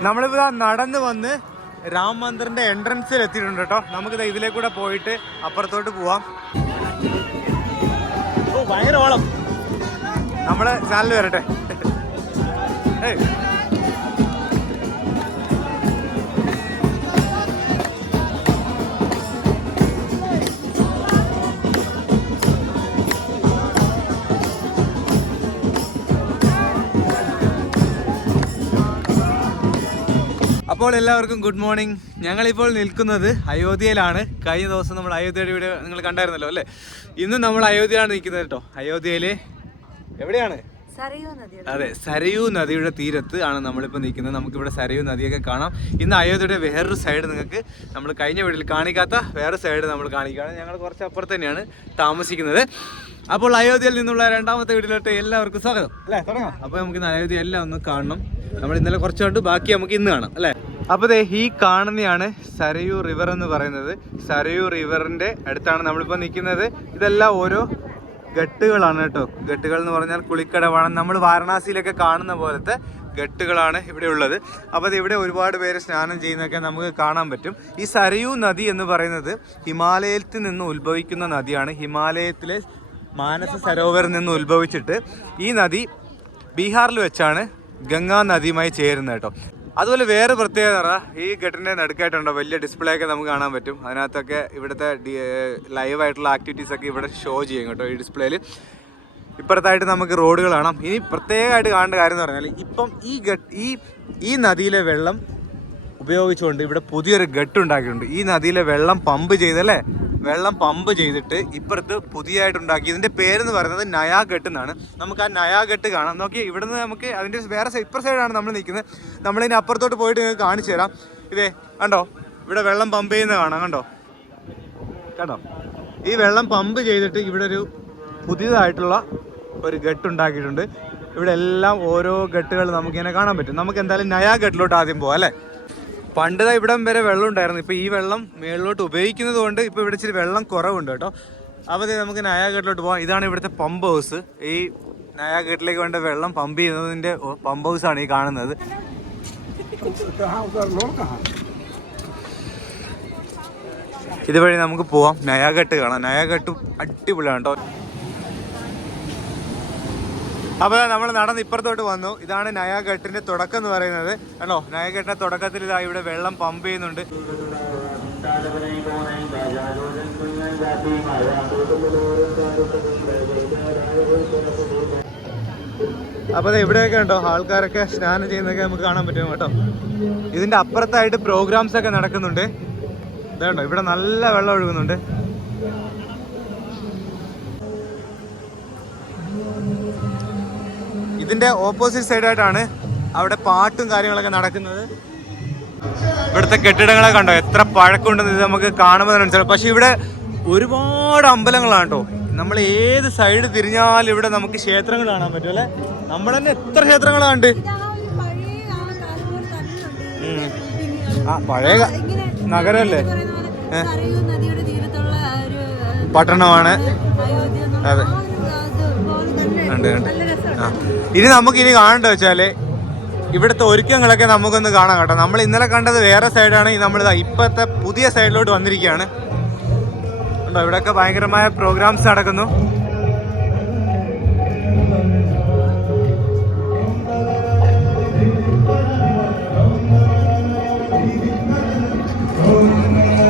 നമ്മളിപ്പോ ദാ നടന്ന് വന്ന് രാം മന്ദിറിന്റെ എൻട്രൻസിൽ എത്തിയിട്ടുണ്ട് കേട്ടോ. നമുക്ക് ഇതിലേക്കൂടെ പോയിട്ട് അപ്പുറത്തോട്ട് പോവാം. ഓ ഭയങ്കര ഓളം. നമ്മൾ ചാനൽ വരട്ടെ. ഏയ്. അപ്പോൾ എല്ലാവർക്കും ഗുഡ് മോർണിംഗ്. ഞങ്ങളിപ്പോൾ നിൽക്കുന്നത് അയോധ്യയിലാണ്. കഴിഞ്ഞ ദിവസം നമ്മൾ അയോധ്യയുടെ വീഡിയോ നിങ്ങൾ കണ്ടായിരുന്നല്ലോ അല്ലേ? ഇന്ന് നമ്മൾ അയോധ്യയിലാണ് നിൽക്കുന്നത് കേട്ടോ. അയോധ്യയിൽ എവിടെയാണ്? അതെ സരയൂ നദിയുടെ തീരത്ത് ആണ് നമ്മളിപ്പോൾ നിൽക്കുന്നത്. നമുക്കിവിടെ സരയൂ നദിയൊക്കെ കാണാം. ഇന്ന് അയോധ്യയുടെ വേറൊരു സൈഡ് നിങ്ങൾക്ക് നമ്മൾ കഴിഞ്ഞ വീട്ടിൽ കാണിക്കാത്ത വേറെ സൈഡ് നമ്മൾ കാണിക്കുകയാണ്. ഞങ്ങൾ കുറച്ച് അപ്പുറത്ത് തന്നെയാണ് താമസിക്കുന്നത്. അപ്പോൾ അയോധ്യയിൽ നിന്നുള്ള രണ്ടാമത്തെ വീട്ടിലോട്ട് എല്ലാവർക്കും സ്വാഗതം. അല്ലേ തുടങ്ങാം. അപ്പോൾ നമുക്ക് ഇന്ന് അയോധ്യ എല്ലാം ഒന്ന് കാണണം. നമ്മൾ ഇന്നലെ കുറച്ച് കണ്ട് ബാക്കി നമുക്ക് ഇന്ന് കാണാം അല്ലേ? അപ്പോൾ ദേ ഈ കാണുന്നതാണ് സരയൂ റിവർ എന്ന് പറയുന്നത്. സരയൂ റിവറിന്റെ അടുത്താണ് നമ്മളിപ്പോൾ നിൽക്കുന്നത്. ഇതെല്ലാം ഓരോ ഗട്ടുകളാണ് കേട്ടോ. ഗട്ടുകൾ എന്ന് പറഞ്ഞാൽ കുളിക്കടവാണ്. നമ്മൾ വാരണാസിയിലൊക്കെ കാണുന്ന പോലത്തെ ഗട്ടുകളാണ് ഇവിടെ ഉള്ളത്. അപ്പോൾ അത് ഇവിടെ ഒരുപാട് പേര് സ്നാനം ചെയ്യുന്നതൊക്കെ നമുക്ക് കാണാൻ പറ്റും. ഈ സരയൂ നദി എന്ന് പറയുന്നത് ഹിമാലയത്തിൽ നിന്ന് ഉത്ഭവിക്കുന്ന നദിയാണ്. ഹിമാലയത്തിലെ മാനസ സരോവറിൽ നിന്ന് ഉത്ഭവിച്ചിട്ട് ഈ നദി ബീഹാറിൽ വെച്ചാണ് ഗംഗാ നദിയുമായി ചേരുന്നത് കേട്ടോ. അതുപോലെ വേറെ പ്രത്യേകത ഈ ഘട്ടന്റെ നടുക്കായിട്ടുണ്ടോ? വലിയ ഡിസ്പ്ലേ ഒക്കെ നമുക്ക് കാണാൻ പറ്റും. അതിനകത്തൊക്കെ ഇവിടുത്തെ ലൈവ് ആയിട്ടുള്ള ആക്ടിവിറ്റീസ് ഒക്കെ ഇവിടെ ഷോ ചെയ്യും കേട്ടോ ഈ ഡിസ്പ്ലേയിൽ ഇപ്പുറത്തായിട്ട് നമുക്ക് റോഡുകൾ കാണാം. ഇനി പ്രത്യേകമായിട്ട് കാണേണ്ട കാര്യം എന്ന് പറഞ്ഞാൽ ഇപ്പം ഈ ഈ ഈ നദിയിലെ വെള്ളം ഉപയോഗിച്ചുകൊണ്ട് ഇവിടെ പുതിയൊരു ഗട്ട് ഉണ്ടാക്കിയിട്ടുണ്ട്. ഈ നദിയിലെ വെള്ളം പമ്പ് ചെയ്തല്ലേ? വെള്ളം പമ്പ് ചെയ്തിട്ട് ഇപ്പുറത്ത് പുതിയതായിട്ട് ഉണ്ടാക്കി ഇതിന്റെ പേരെന്ന് പറയുന്നത് നയാ ഗട്ട് എന്നാണ്. നമുക്ക് ആ നയാ ഗട്ട് കാണാം. നോക്കി ഇവിടുന്ന് നമുക്ക് അതിന്റെ വേറെ ഇപ്പുറ സൈഡാണ് നമ്മൾ നിൽക്കുന്നത്. നമ്മളിനി അപ്പുറത്തോട്ട് പോയിട്ട് നിങ്ങൾക്ക് കാണിച്ചു തരാം. ഇതേ കണ്ടോ? ഇവിടെ വെള്ളം പമ്പ് ചെയ്യുന്നത് കാണാം കണ്ടോ? കണ്ടോ? ഈ വെള്ളം പമ്പ് ചെയ്തിട്ട് ഇവിടെ ഒരു പുതിയതായിട്ടുള്ള ഒരു ഗട്ട് ഉണ്ടാക്കിയിട്ടുണ്ട്. ഇവിടെ എല്ലാം ഓരോ ഗട്ടുകൾ നമുക്കിങ്ങനെ കാണാൻ പറ്റും. നമുക്ക് എന്തായാലും നയാ ഗട്ടിലോട്ട് ആദ്യം പോവാം അല്ലേ? പണ്ട് ഇവിടം വരെ വെള്ളം ഉണ്ടായിരുന്നു. ഇപ്പൊ ഈ വെള്ളം മേളിലോട്ട് ഉപയോഗിക്കുന്നത് കൊണ്ട് ഇപ്പൊ ഇവിടെ ഇച്ചിരി വെള്ളം കുറവുണ്ട് കേട്ടോ. അപ്പോൾ നമുക്ക് നയാഗേട്ടിലോട്ട് പോകാം ഇതാണ് ഇവിടുത്തെ പമ്പ് ഹൗസ് ഈ നയാഗേട്ടിലേക്ക് വേണ്ട വെള്ളം പമ്പ് ചെയ്യുന്നതിന്റെ പമ്പ് ഹൗസ് ആണ് ഈ കാണുന്നത്. ഇതുവഴി നമുക്ക് പോവാം. നയാഗട്ട് കാണാം. നയാഗട്ട് അടിപൊളിയാണ് കേട്ടോ. അപ്പോൾ നമ്മൾ നടന്ന് ഇപ്പുറത്തോട്ട് വന്നു. ഇതാണ് നയാഘട്ടിന്റെ തുടക്കം എന്ന് പറയുന്നത്. കണ്ടോ? നയാഘട്ടിന്റെ തുടക്കത്തിൽ ഇതാ ഇവിടെ വെള്ളം പമ്പ് ചെയ്യുന്നുണ്ട്. അപ്പോൾ ഇവിടെയൊക്കെ ഉണ്ടോ ആൾക്കാരൊക്കെ സ്നാനം ചെയ്യുന്നൊക്കെ നമുക്ക് കാണാൻ പറ്റും കേട്ടോ. ഇതിന്റെ അപ്പുറത്തായിട്ട് പ്രോഗ്രാംസ് ഒക്കെ നടക്കുന്നുണ്ട്. ഇതാണ്ടോ ഇവിടെ നല്ല വെള്ളം ഒഴുകുന്നുണ്ട്. ഇതിന്റെ ഓപ്പോസിറ്റ് സൈഡായിട്ടാണ് അവിടെ പാട്ടും കാര്യങ്ങളൊക്കെ നടക്കുന്നത്. ഇവിടുത്തെ കെട്ടിടങ്ങളെ കണ്ടോ? എത്ര പഴക്കമുണ്ടെന്ന് ഇത് നമുക്ക് കാണുമ്പോൾ തന്നെ മനസ്സിലാവും. പക്ഷെ ഇവിടെ ഒരുപാട് അമ്പലങ്ങളാണ് കേട്ടോ. നമ്മൾ ഏത് സൈഡ് തിരിഞ്ഞാലും ഇവിടെ നമുക്ക് ക്ഷേത്രങ്ങൾ കാണാൻ പറ്റും അല്ലേ? നമ്മൾ തന്നെ എത്ര ക്ഷേത്രങ്ങളാണ്ട്? ആ പഴയ നഗരമല്ലേ പട്ടണമാണ്. അതെ. ഉണ്ട് ഉണ്ട്. ഇനി നമുക്ക് ഇനി കാണണ്ട വെച്ചാൽ ഇവിടുത്തെ ഒരുക്കങ്ങളൊക്കെ നമുക്കൊന്ന് കാണാം കേട്ടോ. നമ്മൾ ഇന്നലെ കണ്ടത് വേറെ സൈഡാണ് നമ്മൾ ഇപ്പോഴത്തെ പുതിയ സൈഡിലോട്ട് വന്നിരിക്കുകയാണ്. ഉണ്ടോ ഇവിടെയൊക്കെ ഭയങ്കരമായ പ്രോഗ്രാംസ് നടക്കുന്നു.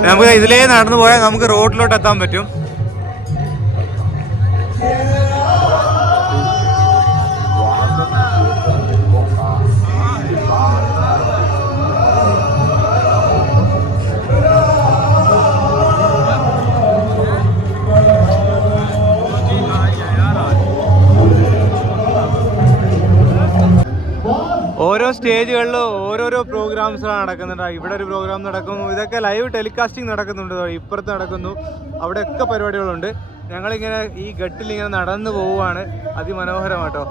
നമുക്ക് ഇതിലേ നടന്നു പോയാൽ നമുക്ക് റോഡിലോട്ട് എത്താൻ പറ്റും. ഓരോ സ്റ്റേജുകളിലും ഓരോരോ പ്രോഗ്രാംസാണ് നടക്കുന്നുണ്ട് ഇവിടെ ഒരു പ്രോഗ്രാം നടക്കുന്നു. ഇതൊക്കെ ലൈവ് ടെലികാസ്റ്റിംഗ് നടക്കുന്നുണ്ട് ഇപ്പുറത്ത് നടക്കുന്നു. അവിടെയൊക്കെ പരിപാടികളുണ്ട്. ഞങ്ങളിങ്ങനെ ഈ ഘട്ടിൽ ഇങ്ങനെ നടന്നു പോവുകയാണ്. അതിമനോഹരമാട്ടോ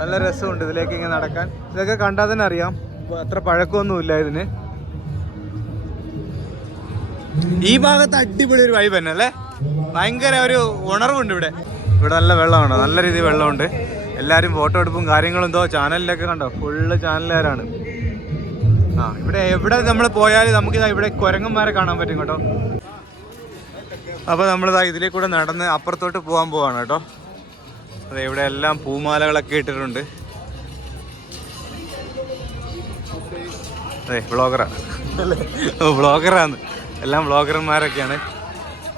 നല്ല രസമുണ്ട് ഇതിലേക്ക് ഇങ്ങനെ നടക്കാൻ. ഇതൊക്കെ കണ്ടാൽ തന്നെ അറിയാം. അത്ര പഴക്കമൊന്നുമില്ല ഇതിന്. ഈ ഭാഗത്ത് അടിപൊളി ഒരു വൈബ് തന്നെ അല്ലേ? ഭയങ്കര ഒരു ഉണർവുണ്ട് ഇവിടെ. ഇവിടെ നല്ല വെള്ളമാണ്. നല്ല രീതിയിൽ വെള്ളമുണ്ട്. എല്ലാവരും ഫോട്ടോ എടുപ്പും കാര്യങ്ങളും എന്തോ ചാനലിലൊക്കെ കണ്ടോ? ഫുള്ള് ചാനലുകാരാണ് ആ ഇവിടെ എവിടെ നമ്മൾ പോയാലും നമുക്ക് ഇവിടെ കുരങ്ങന്മാരെ കാണാൻ പറ്റും കേട്ടോ. അപ്പോൾ നമ്മൾ ഇതിലേ കൂടെ നടന്ന് അപ്പുറത്തോട്ട് പോകാൻ പോവാണ് കേട്ടോ. അതെ ഇവിടെ എല്ലാം പൂമാലകളൊക്കെ ഇട്ടിട്ടുണ്ട്. അതെ അല്ലേ ബ്ലോഗറാണ് എല്ലാം വ്ളോഗർമാരൊക്കെയാണ്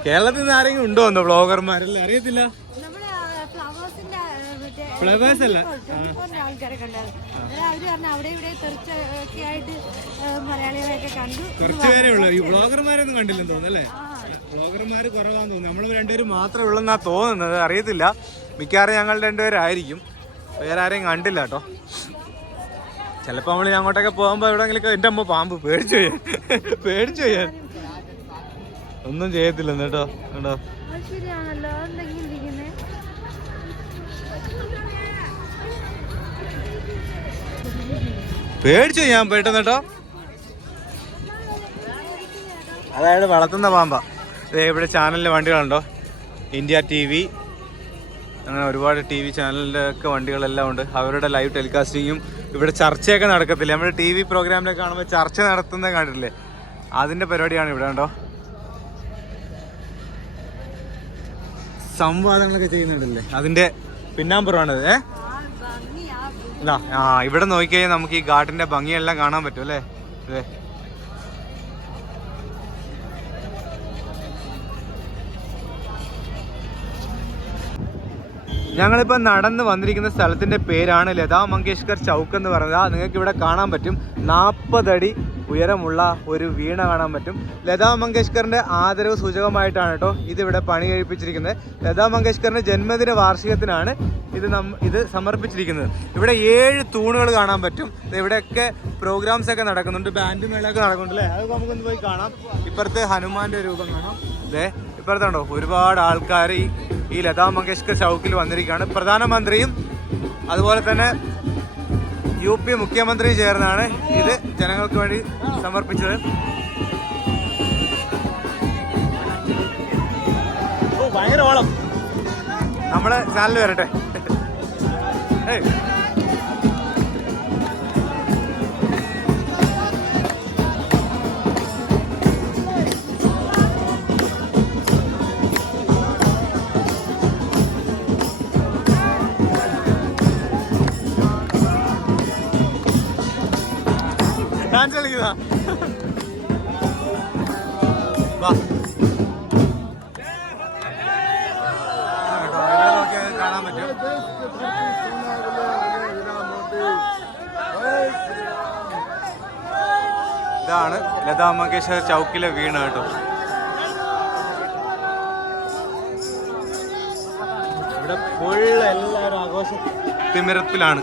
കേരളത്തിൽ നിന്ന് ആരെങ്കിലും ഉണ്ടോ എന്തോ വ്ളോഗർമാരല്ലേ അറിയത്തില്ല. Flowers അല്ല. ആൾക്കാരെ കണ്ടായിരുന്നു അവർ പറഞ്ഞു അവിടെ ഇവിടെ തെറിച്ച് ഒക്കെ ആയിട്ട് മലയാളികളെയൊക്കെ കണ്ടു. കുറച്ച് പേരേ ഉള്ളൂ. ഈ ബ്ലോഗർമാരൊന്നും കണ്ടില്ലെന്ന് തോന്നുന്നു അല്ലേ? വ്ളോഗർമാർ കുറവാന്ന് തോന്നുന്നു. നമ്മൾ രണ്ടുപേരും മാത്രമേ ഉള്ളെന്നാ തോന്നുന്നത്. അറിയത്തില്ല. മിക്കവാറും ഞങ്ങൾ രണ്ടുപേരായിരിക്കും. വേറെ ആരെയും കണ്ടില്ല കേട്ടോ. ചിലപ്പോൾ നമ്മൾ അങ്ങോട്ടൊക്കെ പോകുമ്പോൾ എവിടെയെങ്കിലും എന്റെ അമ്മ പാമ്പ് പേടിച്ചു ചെയ്യാൻ പേടിച്ചു ചെയ്യാൻ ഒന്നും ചെയ്യത്തില്ല കേട്ടോ. കേട്ടോ ശരിയാണല്ലോ. എന്തെങ്കിലും പേടിച്ചു ഞാൻ പെട്ടെന്ന് കേട്ടോ. അതായത് വളർത്തുന്ന പാമ്പ. ഇവിടെ ചാനലിലെ വണ്ടികളുണ്ടോ? ഇന്ത്യ ടി വി അങ്ങനെ ഒരുപാട് ടി വി ചാനലിന്റെയൊക്കെ വണ്ടികളെല്ലാം ഉണ്ട്. അവരുടെ ലൈവ് ടെലികാസ്റ്റിങ്ങും ഇവിടെ ചർച്ചയൊക്കെ നടക്കത്തില്ല? നമ്മൾ ടി വി പ്രോഗ്രാമിലൊക്കെ കാണുമ്പോൾ ചർച്ച നടത്തുന്നത് കണ്ടിട്ടില്ലേ? അതിന്റെ പരിപാടിയാണ് ഇവിടെ കണ്ടോ? സംവാദങ്ങളൊക്കെ ചെയ്യുന്നുണ്ടല്ലേ? അതിന്റെ പിന്നാമ്പുറമാണത് ഏ? ആ ഭംഗി ഇവിടെ നോക്കിക്കഴിഞ്ഞാൽ നമുക്ക് ഈ ഗാർഡിന്റെ ഭംഗിയെല്ലാം കാണാൻ പറ്റും അല്ലേ? അതെ ഞങ്ങളിപ്പോൾ നടന്ന് വന്നിരിക്കുന്ന സ്ഥലത്തിന്റെ പേരാണ് ലതാ മങ്കേഷ്കർ ചൗക്ക് എന്ന് പറയുന്നത്. നിങ്ങൾക്ക് ഇവിടെ കാണാൻ പറ്റും. നാൽപ്പതടി ഉയരമുള്ള ഒരു വീണ കാണാൻ പറ്റും. ലതാ മങ്കേഷ്കറിന്റെ ആദരവ് സൂചകമായിട്ടാണ് കേട്ടോ ഇതിവിടെ പണി കഴിപ്പിച്ചിരിക്കുന്നത്. ലതാ മങ്കേഷ്കറിന്റെ ജന്മദിന വാർഷികത്തിനാണ് ഇത് നം ഇത് സമർപ്പിച്ചിരിക്കുന്നത്. ഇവിടെ ഏഴ് തൂണുകൾ കാണാൻ പറ്റും. ഇവിടെയൊക്കെ പ്രോഗ്രാംസ് ഒക്കെ നടക്കുന്നുണ്ട്. ബാൻഡ് മേളൊക്കെ നടക്കുന്നുണ്ട് അല്ലേ? അതൊക്കെ നമുക്കൊന്ന് പോയി കാണാം. ഇപ്പുറത്ത് ഹനുമാന്റെ രൂപം കാണാം. അതെ ഇപ്പുറത്തുണ്ടോ ഒരുപാട് ആൾക്കാർ ഈ ലതാ മങ്കേഷ്കർ ചൗക്കിൽ വന്നിരിക്കുകയാണ്. പ്രധാനമന്ത്രിയും അതുപോലെ തന്നെ യു പി മുഖ്യമന്ത്രി ചേർന്നാണ് ഇത് ജനങ്ങൾക്ക് വേണ്ടി സമർപ്പിച്ചത്. ഓ ഭയങ്കര ഓളം. നമ്മളെ ചാനൽ വരട്ടെ. ഏയ്. ഇതാണ് ലതാ മങ്കേശ്വർ ചൗക്കിലെ വീണ് കേട്ടോ. ഇവിടെ ഫുൾ എല്ലാവരും ആഘോഷ. തിമിരത്തിലാണ്.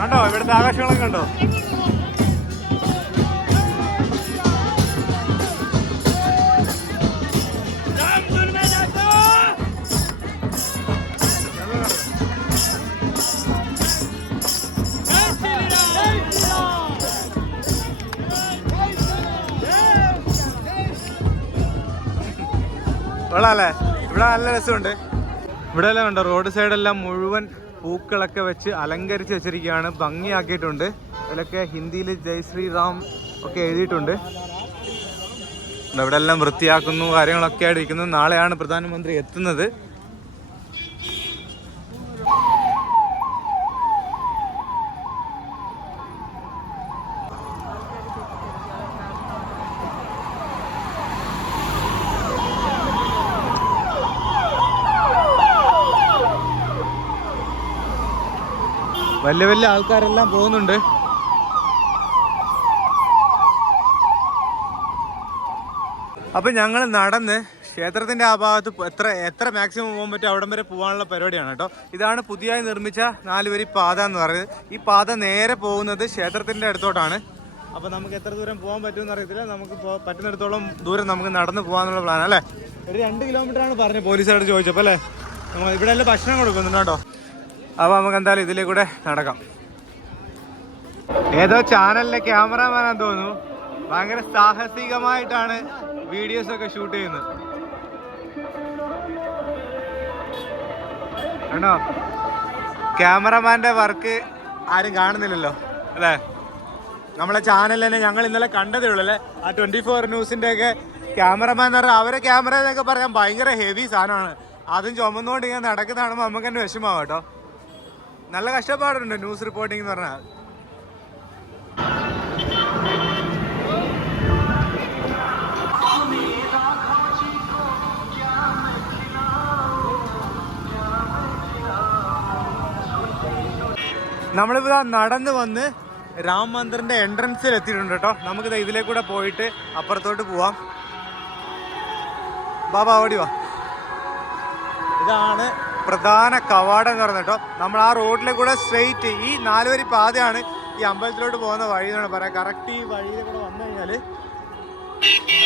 കണ്ടോ? ഇവിടുത്തെ ആകാശങ്ങളൊക്കെ കണ്ടോ? കൊള്ളാല്ലേ ഇവിടെ നല്ല രസമുണ്ട്. ഇവിടെ എല്ലാം ഉണ്ട് റോഡ് സൈഡെല്ലാം മുഴുവൻ പൂക്കളൊക്കെ വെച്ച് അലങ്കരിച്ച് വെച്ചിരിക്കുകയാണ്. ഭംഗിയാക്കിയിട്ടുണ്ട്. അതിലൊക്കെ ഹിന്ദിയിൽ ജയ് ശ്രീറാം ഒക്കെ എഴുതിയിട്ടുണ്ട്. ഇവിടെ എല്ലാം വൃത്തിയാക്കുന്നു കാര്യങ്ങളൊക്കെ ആയിട്ട് ഇരിക്കുന്നു നാളെയാണ് പ്രധാനമന്ത്രി എത്തുന്നത്. വലിയ വലിയ ആൾക്കാരെല്ലാം പോകുന്നുണ്ട്. അപ്പൊ ഞങ്ങൾ നടന്ന് ക്ഷേത്രത്തിന്റെ ആ ഭാഗത്ത് എത്ര എത്ര മാക്സിമം പോകാൻ പറ്റും അവിടം വരെ പോകാനുള്ള പരിപാടിയാണ് കേട്ടോ. ഇതാണ് പുതിയതായി നിർമ്മിച്ച നാലുവരി പാത എന്ന് പറയുന്നത്. ഈ പാത നേരെ പോകുന്നത് ക്ഷേത്രത്തിന്റെ അടുത്തോട്ടാണ്. അപ്പൊ നമുക്ക് എത്ര ദൂരം പോകാൻ പറ്റുമെന്ന് അറിയത്തില്ല. നമുക്ക് പറ്റുന്നിടത്തോളം ദൂരം നമുക്ക് നടന്ന് പോകാന്നുള്ള പ്ലാൻ അല്ലേ? ഒരു രണ്ട് കിലോമീറ്റർ ആണ് പറഞ്ഞത് പോലീസുകാരോട് ചോദിച്ചപ്പോൾ അല്ലേ? ഇവിടെ എല്ലാം ഭക്ഷണം കൊടുക്കുന്നുണ്ട് കേട്ടോ. അപ്പോൾ നമുക്ക് എന്തായാലും ഇതിലേ കൂടെ നടക്കാം. ഏതോ ചാനലിലെ ക്യാമറാമാനാന്ന് തോന്നുന്നു. ഭയങ്കര സാഹസികമായിട്ടാണ് വീഡിയോസ് ഒക്കെ ഷൂട്ട് ചെയ്യുന്നത്. ആണോ ക്യാമറമാന്റെ വർക്ക് ആരും കാണുന്നില്ലല്ലോ അല്ലേ? നമ്മളെ ചാനൽ തന്നെ ഞങ്ങൾ ഇന്നലെ കണ്ടതേ ഉള്ളൂ അല്ലേ? ആ ട്വന്റി ഫോർ ന്യൂസിന്റെ ഒക്കെ ക്യാമറമാൻ എന്ന് പറഞ്ഞാൽ അവരെ ക്യാമറ എന്നൊക്കെ പറയാൻ ഭയങ്കര ഹെവി സാധനമാണ്. അതും ചുമന്നുകൊണ്ട് ഇങ്ങനെ നടക്കുന്നതാണ് നമുക്ക് തന്നെ വിഷമാവും കേട്ടോ. നല്ല കഷ്ടപ്പാടുണ്ട് ന്യൂസ് റിപ്പോർട്ടിംഗ് എന്ന് പറഞ്ഞാൽ. നമ്മളിപ്പോ നടന്ന് വന്ന് രാം മന്ദിറിന്റെ എൻട്രൻസിൽ എത്തിയിട്ടുണ്ട് കേട്ടോ. നമുക്ക് ഇതിലേ കൂടെ പോയിട്ട് അപ്പുറത്തോട്ട് പോവാം. ബാബാ ഓടി വാ. ഇതാണ് പ്രധാന കവാടം എന്ന് പറഞ്ഞ കേട്ടോ. നമ്മൾ ആ റോഡിലെ കൂടെ സ്ട്രെയിറ്റ് ഈ നാലുവരി പാതയാണ് ഈ അമ്പലത്തിലോട്ട് പോകുന്ന വഴി എന്നാണ് പറയാം കറക്റ്റ് ഈ വഴിയിലെ കൂടെ വന്നു കഴിഞ്ഞാൽ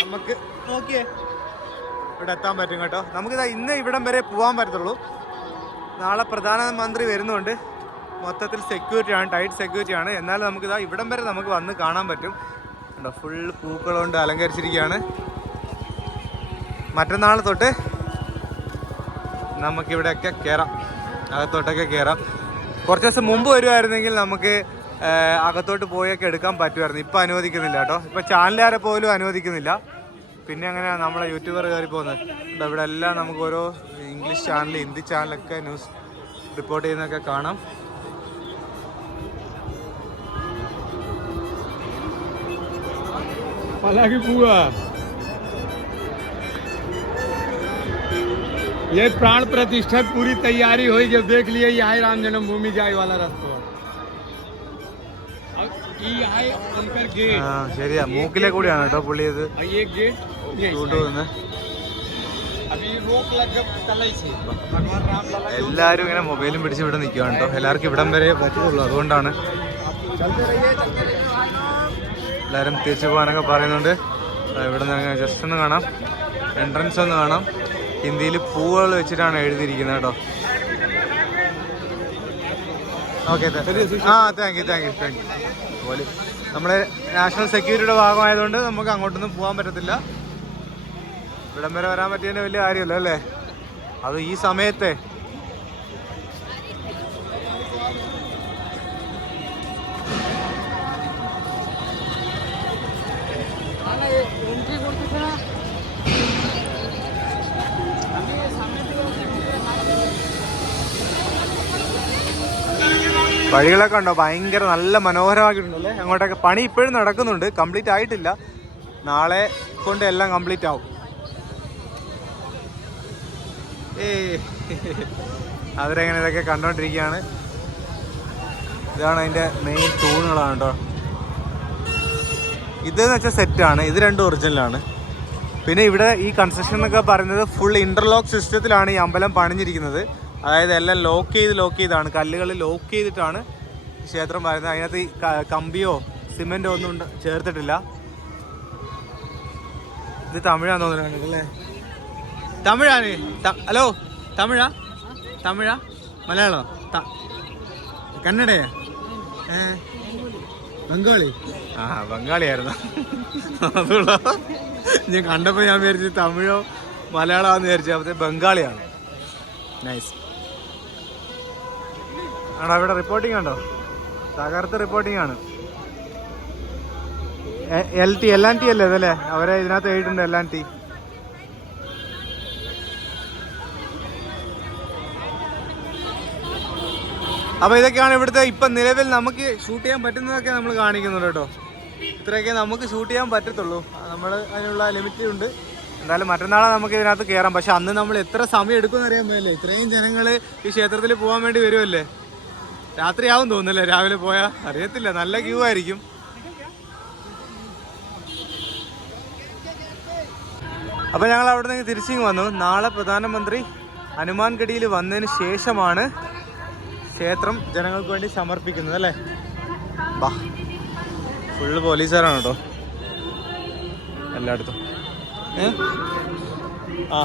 നമുക്ക് നോക്കിയേ. ഇവിടെ എത്താൻ പറ്റും കേട്ടോ. നമുക്കിതാ ഇന്ന് ഇവിടം വരെ പോകാൻ പറ്റത്തുള്ളൂ. നാളെ പ്രധാനമന്ത്രി വരുന്നുണ്ട്. മൊത്തത്തിൽ സെക്യൂരിറ്റി ആണ് ടൈറ്റ് സെക്യൂരിറ്റി ആണ്. എന്നാലും നമുക്കിതാ ഇവിടം വരെ നമുക്ക് വന്ന് കാണാൻ പറ്റും. കണ്ടോ ഫുൾ പൂക്കളുണ്ട് അലങ്കരിച്ചിരിക്കുകയാണ്. മറ്റന്നാൾ തൊട്ട് നമുക്കിവിടെയൊക്കെ കയറാം അകത്തോട്ടൊക്കെ കയറാം കുറച്ച് ദിവസം മുമ്പ് വരുമായിരുന്നെങ്കിൽ നമുക്ക് അകത്തോട്ട് പോയൊക്കെ എടുക്കാൻ പറ്റുമായിരുന്നു. ഇപ്പം അനുവദിക്കുന്നില്ല കേട്ടോ. ഇപ്പം ചാനലുകാരെ പോലും അനുവദിക്കുന്നില്ല. പിന്നെ അങ്ങനെയാണ് നമ്മളെ യൂട്യൂബർ കയറി പോകുന്നത്? ഇവിടെ എല്ലാം നമുക്ക് ഓരോ ഇംഗ്ലീഷ് ചാനൽ ഹിന്ദി ചാനലൊക്കെ ന്യൂസ് റിപ്പോർട്ട് ചെയ്യുന്നൊക്കെ കാണാം. പോവാ. ये प्राण प्रतिष्ठा की पूरी तैयारी हुई जब देख लिए यहाँ राम जन्मभूमि जाए वाला रास्ता अब ये आए अंकर गेट ആ ശരിയാ മൂക്കിലെ കൂടിയാണ് കേട്ടോ പുള്ളി ഇത് और ये गेट ये ഷൂട്ട് പോകുന്നത് अभी रोक लग तलाई से भगवान राम लला എല്ലാവരും ഇങ്ങനെ മൊബൈലും പിടിച്ച് ഇവിടെ നിൽക്കുകയാണ് കേട്ടോ എല്ലാവർക്കും ഇവിടം വരെ പറ്റുള്ളൂ അതുകൊണ്ടാണ് എല്ലാവരും തിരിച്ചു പോകാനൊക്കെ പറയുന്നുണ്ട് ആ, ഇവിടെ നിന്ന് ജസ്റ്റ് ഒന്ന് കാണാം എൻട്രൻസ് ഒന്ന് കാണാം ഹിന്ദിയിൽ പൂവുകൾ വെച്ചിട്ടാണ് എഴുതിയിരിക്കുന്നത് കേട്ടോ. ഓക്കെ ആ thank you thank you thank you നമ്മുടെ നാഷണൽ സെക്യൂരിറ്റിയുടെ ഭാഗമായതുകൊണ്ട് നമുക്ക് അങ്ങോട്ടൊന്നും പോകാൻ പറ്റത്തില്ല. ഇവിടം വരെ വരാൻ പറ്റിയതിന്റെ വലിയ കാര്യമല്ല അല്ലേ? അത് ഈ സമയത്തെ വഴികളൊക്കെ ഉണ്ടോ? ഭയങ്കര നല്ല മനോഹരമാക്കിയിട്ടുണ്ടല്ലേ? അങ്ങോട്ടൊക്കെ പണി ഇപ്പോഴും നടക്കുന്നുണ്ട്. കംപ്ലീറ്റ് ആയിട്ടില്ല. നാളെ കൊണ്ട് എല്ലാം കംപ്ലീറ്റ് ആവും. ഏ അവരെങ്ങനെ ഇതൊക്കെ കണ്ടോണ്ടിരിക്കുകയാണ്. ഇതാണ് അതിന്റെ മെയിൻ തൂണുകളാണ് കേട്ടോ ഇതെന്ന് വെച്ചാൽ സെറ്റാണ് ഇത് രണ്ടും ഒറിജിനലാണ് പിന്നെ ഇവിടെ ഈ കൺസ്ട്രക്ഷൻ എന്നൊക്കെ പറയുന്നത് ഫുൾ ഇന്റർലോക്ക് സിസ്റ്റത്തിലാണ് ഈ അമ്പലം പണിഞ്ഞിരിക്കുന്നത്. അതായത് എല്ലാം ലോക്ക് ചെയ്ത് ലോക്ക് ചെയ്താണ്. കല്ലുകൾ ലോക്ക് ചെയ്തിട്ടാണ് ക്ഷേത്രം വരുന്നത്. അതിനകത്ത് ഈ കമ്പിയോ സിമെന്റോ ഒന്നും ചേർത്തിട്ടില്ല. ഇത് തമിഴാന്ന് തോന്നുന്നു അല്ലേ? തമിഴാണ് ഹലോ തമിഴാ? തമിഴാ? മലയാളോ? കന്നഡയാ? ബംഗാളി? ആ ബംഗാളിയായിരുന്നു. അതുള്ള? ഞാൻ കണ്ടപ്പോൾ ഞാൻ വിചാരിച്ചു തമിഴോ മലയാളമാണെന്ന് വിചാരിച്ചു. അപ്പോഴത്തെ ബംഗാളിയാണ്. നൈസ് ആണോ? ഇവിടെ റിപ്പോർട്ടിംഗ് ഉണ്ടോ? തകർത്ത് റിപ്പോർട്ടിംഗ് ആണ്. L T L and T അല്ലേ ഇതല്ലേ? അവരെ ഇതിനകത്ത് എഴുതിയിട്ടുണ്ട് എൽ ആൻ ടി അപ്പൊ ഇതൊക്കെയാണ് ഇവിടുത്തെ ഇപ്പൊ നിലവിൽ നമുക്ക് ഷൂട്ട് ചെയ്യാൻ പറ്റുന്നതൊക്കെ നമ്മൾ കാണിക്കുന്നുണ്ട് കേട്ടോ. ഇത്രയൊക്കെ നമുക്ക് ഷൂട്ട് ചെയ്യാൻ പറ്റത്തുള്ളൂ. നമ്മൾ അതിനുള്ള ലിമിറ്റ് ഉണ്ട്. എന്തായാലും മറ്റന്നാളെ നമുക്ക് ഇതിനകത്ത് കയറാം പക്ഷെ അന്ന് നമ്മൾ എത്ര സമയം എടുക്കുമെന്ന് അറിയാൻ പോയല്ലേ ഇത്രയും ജനങ്ങൾ ഈ ക്ഷേത്രത്തിൽ പോകാൻ വേണ്ടി വരുമല്ലേ രാത്രിയാവും തോന്നുന്നല്ലേ? രാവിലെ പോയാ? അറിയത്തില്ല. നല്ല ക്യൂ ആയിരിക്കും. അപ്പോൾ ഞങ്ങൾ അവിടെ നിന്ന് തിരിച്ചിങ് വന്നു. നാളെ പ്രധാനമന്ത്രി ഹനുമാൻഗഡിയിൽ വന്നതിന് ശേഷമാണ് ക്ഷേത്രം ജനങ്ങൾക്ക് വേണ്ടി സമർപ്പിക്കുന്നത് അല്ലേ? ബാ. ഫുള്ള് പോലീസുകാരാണ് കേട്ടോ. എല്ലായിടത്തും. ആ.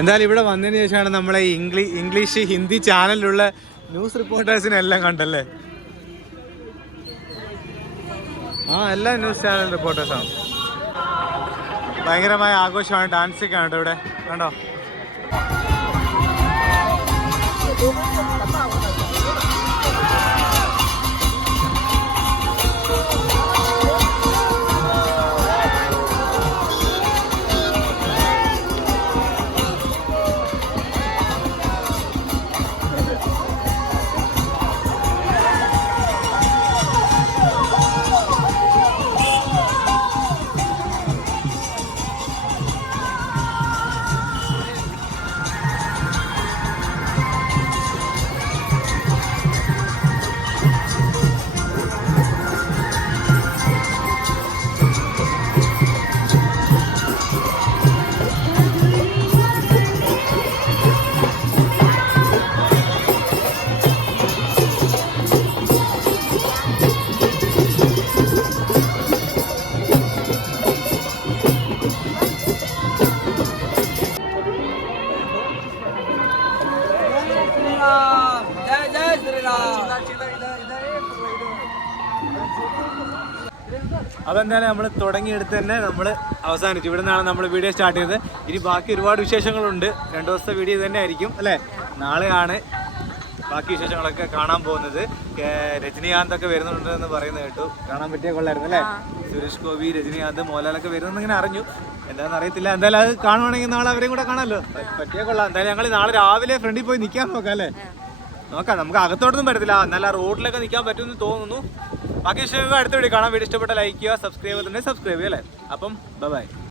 എന്തായാലും ഇവിടെ വന്നതിന് ശേഷമാണ് നമ്മളെ ഇംഗ്ലീഷ് ഇംഗ്ലീഷ് ഹിന്ദി ചാനലിലുള്ള ന്യൂസ് റിപ്പോർട്ടേഴ്സിനെ എല്ലാം കണ്ടല്ലേ? ആ എല്ലാ ന്യൂസ് ചാനൽ റിപ്പോർട്ടേഴ്സാണ് ഭയങ്കരമായ ആഘോഷമാണ് ഡാൻസ് ഒക്കെ ആണ് ഇവിടെ. കണ്ടോ? എന്തായാലും നമ്മൾ തുടങ്ങിയെടുത്ത് തന്നെ നമ്മൾ അവസാനിച്ചു. ഇവിടെ നിന്നാണ് നമ്മൾ വീഡിയോ സ്റ്റാർട്ട് ചെയ്തത്. ഇനി ബാക്കി ഒരുപാട് വിശേഷങ്ങളുണ്ട്. രണ്ട് ദിവസത്തെ വീഡിയോ തന്നെ ആയിരിക്കും അല്ലേ? നാളെയാണ് ബാക്കി വിശേഷങ്ങളൊക്കെ കാണാൻ പോകുന്നത്. രജനീകാന്ത് ഒക്കെ വരുന്നുണ്ടെന്ന് പറയുന്നത് കേട്ടു. കാണാൻ പറ്റിയ കൊള്ളായിരുന്നു അല്ലേ? സുരേഷ് ഗോപി രജനീകാന്ത് മോഹൻലാലൊക്കെ വരുന്നെന്ന് ഇങ്ങനെ അറിഞ്ഞു. എന്താണെന്ന് അറിയത്തില്ല. എന്തായാലും അത് കാണുവാണെങ്കിൽ നാളെ അവരെയും കൂടെ കാണാമല്ലോ. പറ്റിയ കൊള്ളാം. എന്തായാലും ഞങ്ങൾ നാളെ രാവിലെ ഫ്രണ്ടിൽ പോയി നിൽക്കാൻ നോക്കാം അല്ലേ? നോക്കാം. നമുക്ക് അകത്തോട്ടൊന്നും പറ്റത്തില്ല. എന്നാലും ആ റോഡിലൊക്കെ നിൽക്കാൻ പറ്റുമെന്ന് തോന്നുന്നു. ബാക്കി വിഷയം അടുത്ത വീഡിയോ കാണാൻ വീഡിയോ ഇഷ്ടപ്പെട്ട ലൈക്ക് ചെയ്യുക സബ്സ്ക്രൈബ് തന്നെ സബ്സ്ക്രൈബ് ചെയ്യുക അല്ലേ? അപ്പം ബൈ